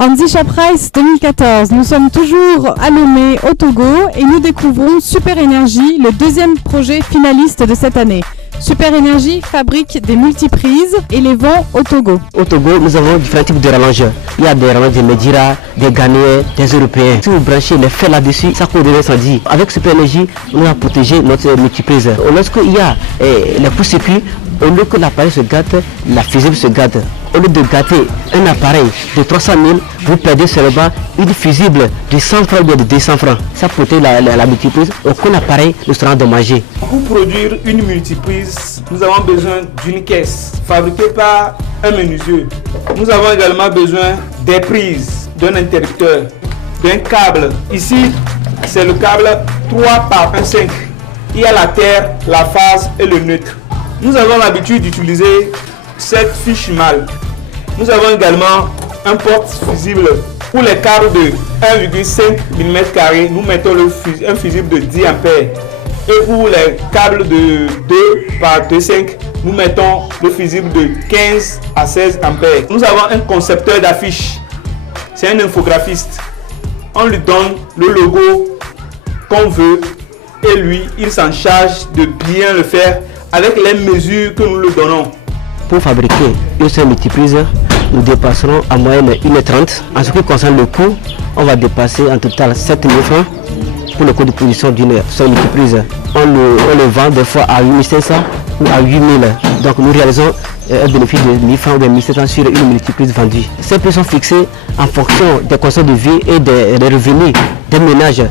Handicap Rice 2014, nous sommes toujours à Lomé, au Togo, et nous découvrons Super Énergie, le deuxième projet finaliste de cette année. Super Énergie fabrique des multiprises et les vend au Togo. Au Togo, nous avons différents types de rallongeurs. Il y a des rallongeurs des Medira, des Ghanéens, des Européens. Si vous branchez les fers là-dessus, ça coûte de l'incendie. Avec Super Énergie, on a protégé notre multiprise. Lorsqu'il y a les pouces-circuits, au lieu que l'appareil se gâte, la fusible se gâte. Au lieu de gâter un appareil de 300 000, vous perdez seulement une fusible de 100 francs ou de 200 francs. Ça protège la multiprise, aucun appareil ne sera endommagé. Pour produire une multiprise, nous avons besoin d'une caisse fabriquée par un menuisier. Nous avons également besoin des prises, d'un interrupteur, d'un câble. Ici, c'est le câble 3 par 1,5. Il y a la terre, la phase et le neutre. Nous avons l'habitude d'utiliser cette fiche mâle. Nous avons également un porte fusible. Pour les câbles de 1,5 mm², nous mettons un fusible de 10 A. Et pour les câbles de 2 par 2,5, nous mettons le fusible de 15 à 16 A. Nous avons un concepteur d'affiches. C'est un infographiste. On lui donne le logo qu'on veut et lui, il s'en charge de bien le faire avec les mesures que nous lui donnons. Pour fabriquer une seule multiprise, nous dépasserons en moyenne 1,30 €. En ce qui concerne le coût, on va dépasser en total 7 000 francs pour le coût de production d'une seule multiprise. On le vend des fois à 8 500 ou à 8 000. Donc nous réalisons un bénéfice de 1 000 francs ou de 1 700 sur une multiprise vendue. Ces prix sont fixés en fonction des conditions de vie et des revenus des ménages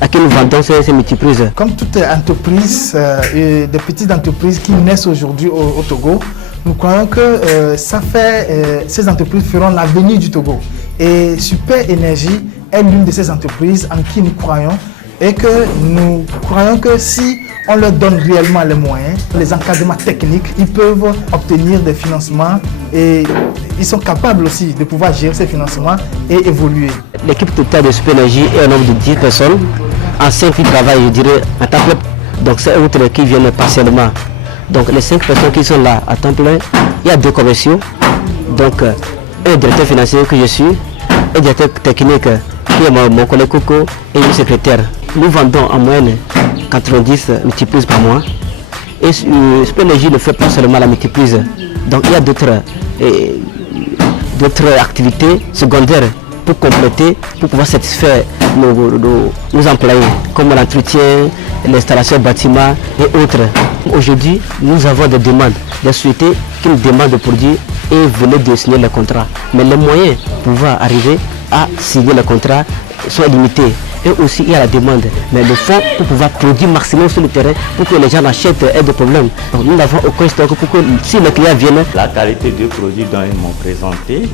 à qui nous vendons ces multiprises. Comme toute entreprise et des petites entreprises qui naissent aujourd'hui au Togo, nous croyons que ces entreprises feront l'avenir du Togo. Et Super Énergie est l'une de ces entreprises en qui nous croyons et que nous croyons que si on leur donne réellement les moyens, les encadrements techniques, ils peuvent obtenir des financements et ils sont capables aussi de pouvoir gérer ces financements et évoluer. L'équipe totale de Super Énergie est un nombre de 10 personnes. En 5 qui travaillent, je dirais, à temps plein. Donc c'est autres qui viennent partiellement. Donc les 5 personnes qui sont là à temps plein, il y a 2 commerciaux. Donc un directeur financier que je suis, un directeur technique qui est mon collègue Coco et une secrétaire. Nous vendons en moyenne 90 multiprises par mois. Et Super Énergie ne fait pas seulement la multiprise. Donc il y a d'autres activités secondaires pour compléter, pour pouvoir satisfaire nos employés, comme l'entretien, l'installation de bâtiments et autres. Aujourd'hui, nous avons des demandes, des sociétés qui nous demandent de produire et venaient de signer le contrat. Mais les moyens pour pouvoir arriver à signer le contrat sont limités. Et aussi, il y a la demande. Mais le fonds pour pouvoir produire maximum sur le terrain, pour que les gens achètent, est de problème. Donc, nous n'avons aucun stock pour que si les clients viennent. La qualité du produit dont ils m'ont présenté,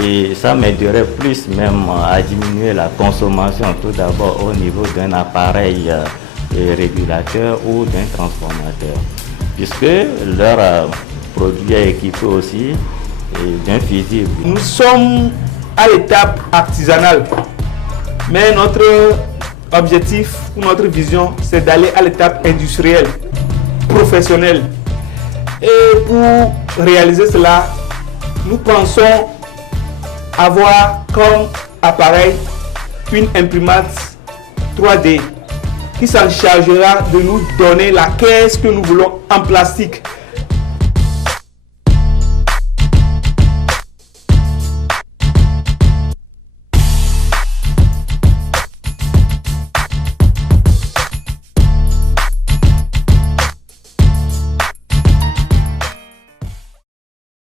et ça m'aiderait plus même à diminuer la consommation tout d'abord au niveau d'un appareil régulateur ou d'un transformateur, puisque leur produit est équipé aussi d'un fusible. Nous sommes à l'étape artisanale, mais notre objectif ou notre vision, c'est d'aller à l'étape industrielle, professionnelle. Et pour réaliser cela, nous pensons avoir comme appareil une imprimante 3D qui s'en chargera de nous donner la caisse que nous voulons en plastique.